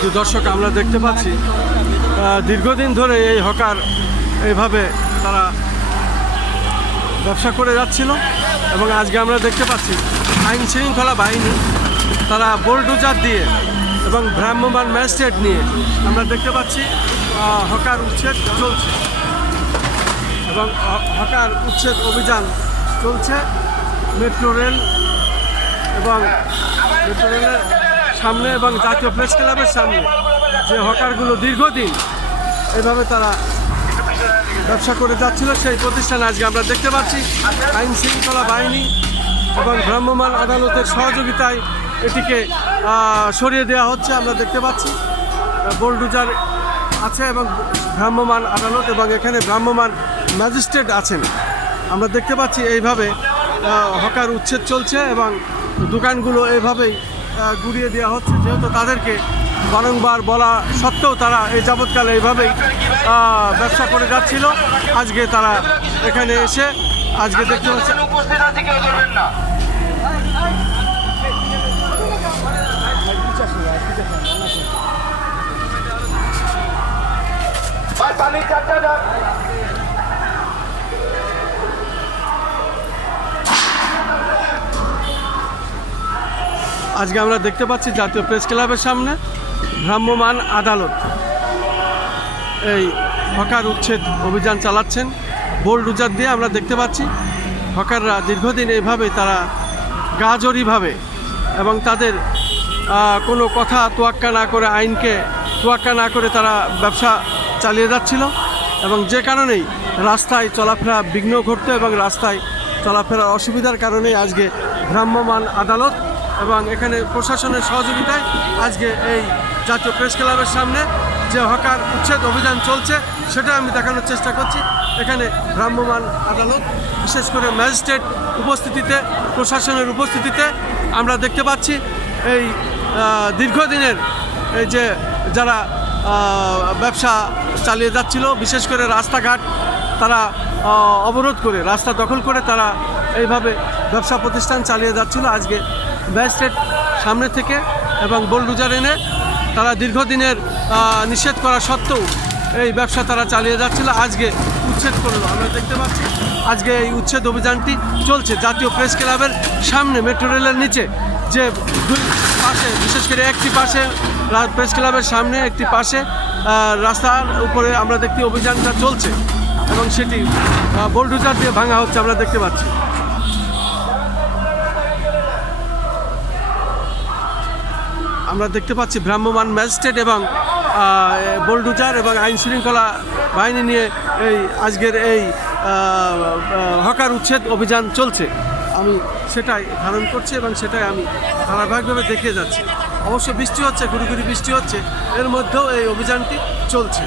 কিন্তু দর্শক আমরা দেখতে পাচ্ছি দীর্ঘদিন ধরে এই হকার এইভাবে তারা ব্যবসা করে যাচ্ছিল এবং আজকে আমরা দেখতে পাচ্ছি আইন শৃঙ্খলা বাহিনী তারা বোলডোজার দিয়ে এবং ভ্রাম্যমাণ ম্যাজিস্ট্রেট নিয়ে আমরা দেখতে পাচ্ছি হকার উচ্ছেদ চলছে এবং হকার উচ্ছেদ অভিযান চলছে মেট্রো রেল এবং মেট্রো রেলের সামনে এবং জাতীয় প্রেস ক্লাবের সামনে যে হকারগুলো দীর্ঘদিন এভাবে তারা ব্যবসা করে যাচ্ছিল সেই প্রতিষ্ঠান আজকে আমরা দেখতে পাচ্ছি আইন শৃঙ্খলা বাহিনী এবং ভ্রাম্যমাণ আদালতের সহযোগিতায় এটিকে সরিয়ে দেওয়া হচ্ছে। আমরা দেখতে পাচ্ছি বোলডোজার আছে এবং ভ্রাম্যমাণ আদালত এবং এখানে ভ্রাম্যমাণ ম্যাজিস্ট্রেট আছেন। আমরা দেখতে পাচ্ছি এইভাবে হকার উচ্ছেদ চলছে এবং দোকানগুলো এইভাবেই গুড়িয়ে দেওয়া হচ্ছে, যেহেতু তাদেরকে বারংবার বলা সত্ত্বেও তারা এই যাবৎকালে এইভাবেই ব্যবসা করে যাচ্ছিল। আজকে তারা এখানে এসে আজকে দেখতে পাচ্ছি আজকে আমরা দেখতে পাচ্ছি জাতীয় প্রেস ক্লাবের সামনে ভ্রাম্যমাণ আদালত এই হকার উচ্ছেদ অভিযান চালাচ্ছেন বোলডোজার দিয়ে। আমরা দেখতে পাচ্ছি হকাররা দীর্ঘদিন এইভাবে তারা গাজরিভাবে এবং তাদের কোনো কথা তোয়াক্কা না করে, আইনকে তোয়াক্কা না করে তারা ব্যবসা চালিয়ে যাচ্ছিল এবং যে কারণেই রাস্তায় চলাফেরা বিঘ্ন ঘটতো এবং রাস্তায় চলাফেরার অসুবিধার কারণেই আজকে ভ্রাম্যমাণ আদালত এবং এখানে প্রশাসনের সহযোগিতায় আজকে এই জাতীয় প্রেস ক্লাবের সামনে যে হকার উচ্ছেদ অভিযান চলছে সেটা আমি দেখানোর চেষ্টা করছি। এখানে ভ্রাম্যমাণ আদালত বিশেষ করে ম্যাজিস্ট্রেট উপস্থিতিতে, প্রশাসনের উপস্থিতিতে আমরা দেখতে পাচ্ছি এই দীর্ঘদিনের এই যে যারা ব্যবসা চালিয়ে যাচ্ছিল, বিশেষ করে রাস্তাঘাট তারা অবরোধ করে, রাস্তা দখল করে তারা এইভাবে ব্যবসা প্রতিষ্ঠান চালিয়ে যাচ্ছিল। আজকে ম্যাজিস্ট্রেট সামনে থেকে এবং বোলডোজার এনে তারা দীর্ঘদিনের নিষেধ করা সত্ত্বেও এই ব্যবসা তারা চালিয়ে যাচ্ছিল, আজকে উচ্ছেদ করলো। আমরা দেখতে পাচ্ছি আজকে এই উচ্ছেদ অভিযানটি চলছে জাতীয় প্রেস ক্লাবের সামনে মেট্রো রেলের নিচে, যে দুই পাশে বিশেষ করে একটি পাশে প্রেস ক্লাবের সামনে, একটি পাশে রাস্তার উপরে আমরা দেখতে অভিযানটা চলছে এবং সেটি বোলডোজার দিয়ে ভাঙা হচ্ছে আমরা দেখতে পাচ্ছি। আমরা দেখতে পাচ্ছি ভ্রাম্যমাণ ম্যাজিস্ট্রেট এবং বোলডোজার এবং আইন শৃঙ্খলা বাহিনী নিয়ে এই আজকের এই হকার উচ্ছেদ অভিযান চলছে। আমি সেটাই ধারণ করছি এবং সেটাই আমি ধারাবাহিকভাবে দেখিয়ে যাচ্ছি। অবশ্য বৃষ্টি হচ্ছে, গুড়ি গুড়ি বৃষ্টি হচ্ছে, এর মধ্যেও এই অভিযানটি চলছে।